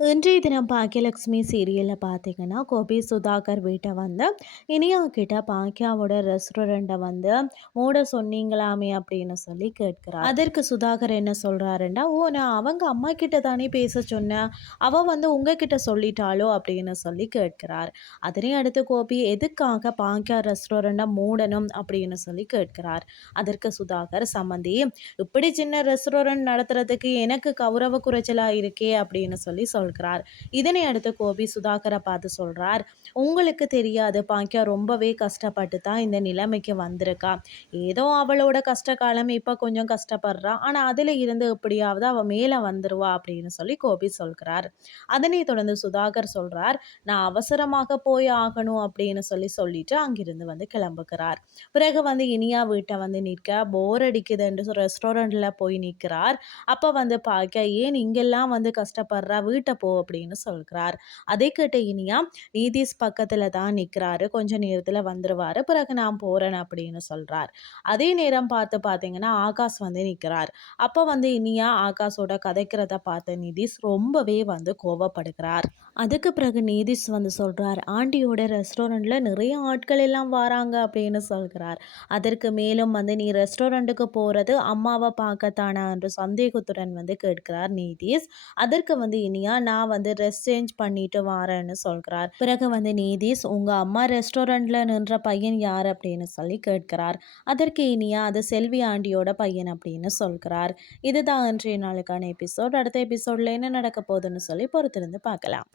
இன்றைய தினம் பாக்கியலட்சுமி சீரியலில் பார்த்தீங்கன்னா கோபி சுதாகர் வீட்டை வந்து இனியா கிட்ட பாக்கியாவோட ரெஸ்டாரண்ட்டை வந்து மூட சொன்னீங்களாமே அப்படின்னு சொல்லி கேட்கிறார். அதற்கு சுதாகர் என்ன சொல்கிறாருன்னா ஓ நான் அவங்க அம்மா கிட்ட தானே பேச சொன்னேன். அவள் வந்து உங்ககிட்ட சொல்லிட்டாளோ? அப்படின்னு சொல்லி கேட்கிறார். அதனையும் அடுத்து கோபி எதுக்காக பாக்கியா ரெஸ்டாரண்ட்டை மூடணும்? அப்படின்னு சொல்லி கேட்கிறார். அதற்கு சுதாகர் சம்மந்தி இப்படி சின்ன ரெஸ்டாரண்ட் நடத்துறதுக்கு எனக்கு கௌரவ குறைச்சலாக இருக்கே அப்படின்னு சொல்லி சொல் சொல்கிறார் இதனை அடுத்து கோபி சுதாகரை பார்த்து சொல்கிறார் உங்களுக்கு தெரியாது பாக்கியா ரொம்பவே கஷ்டப்பட்டு தான் இந்த நிலைமைக்கு வந்திருக்கா. ஏதோ அவளோட கஷ்ட காலம் இப்போ கொஞ்சம் கஷ்டப்படுறா. ஆனால் அதில் இருந்து எப்படியாவது அவள் மேலே வந்துருவா அப்படின்னு சொல்லி கோபி சொல்கிறார். அதனை தொடர்ந்து சுதாகர் சொல்கிறார் நான் அவசரமாக போய் ஆகணும் அப்படின்னு சொல்லி சொல்லிட்டு அங்கிருந்து வந்து கிளம்புகிறார். பிறகு வந்து இனியா வீட்டை வந்து நிற்க போர் அடிக்குதுன்னு ரெஸ்டாரண்ட்டில் போய் நிற்கிறார். அப்போ வந்து பாக்கியா ஏன் இங்கெல்லாம் வந்து கஷ்டப்படுறா? வீட்டை போ அப்படின்னு சொல்கிறார். அதை கேட்ட இனியா நீதிஸ் பக்கத்தில் தான் நிற்கிறாரு கொஞ்ச நேரத்தில் வந்துடுவார் பிறகு நான் போகிறேன் அப்படின்னு சொல்கிறார் அதே நேரம் பார்த்து பார்த்தீங்கன்னா ஆகாஷ் வந்து நிற்கிறார் அப்போ வந்து இனியா ஆகாஷோட கதைக்கிறத பார்த்த நிதிஷ் ரொம்பவே வந்து கோவப்படுகிறார். அதுக்கு பிறகு நீதிஷ் வந்து சொல்கிறார் ஆண்டியோட ரெஸ்டாரண்ட்டில் நிறைய ஆட்கள் எல்லாம் வராங்க அப்படின்னு சொல்கிறார். அதற்கு மேலும் வந்து நீ ரெஸ்டாரண்ட்டுக்கு போகிறது அம்மாவை பார்க்கத்தானா என்று சந்தேகத்துடன் வந்து கேட்கிறார் நீதிஷ். அதற்கு வந்து இனியா நான் வந்து ட்ரெஸ் சேஞ்ச் பண்ணிட்டு வரேன்னு சொல்கிறார். பிறகு வந்து நீதிஸ் உங்கள் அம்மா ரெஸ்டாரண்ட்டில் நின்ற பையன் யார்? அப்படின்னு சொல்லி கேட்கிறார். அதற்கு இனியா அது செல்வி ஆண்டியோட பையன் அப்படின்னு சொல்கிறார். இதுதான் இன்றைய நாளுக்கான எபிசோட் அடுத்த எபிசோடில் என்ன நடக்க போகுதுன்னு சொல்லி பொறுத்திருந்து பார்க்கலாம்.